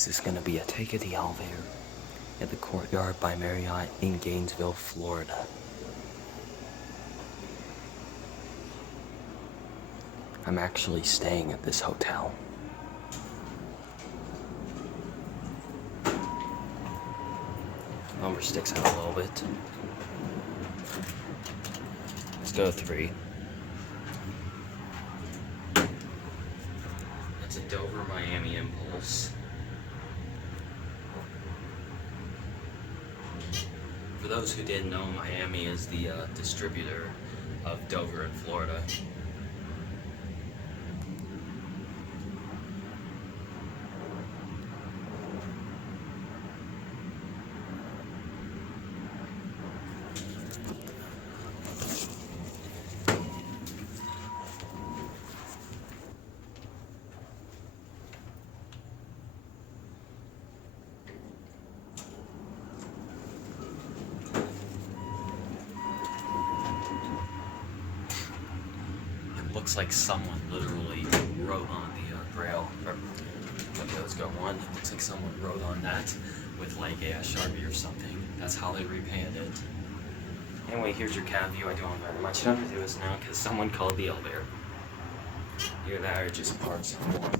This is going to be a take of the elevator at the Courtyard by Marriott in Gainesville, Florida. I'm actually staying at this hotel. Number sticks out a little bit. Let's go 3. It's a Dover, Miami Impulse. For those who didn't know, Miami is the distributor of Dover in Florida. Looks like someone literally wrote on the braille. Okay, let's go 1. Looks like someone wrote on that with like a Sharpie or something. That's how they repainted it. Anyway, here's your cab view. I don't very much. You don't have to do this now because someone called the elevator. Either that or just park somewhere.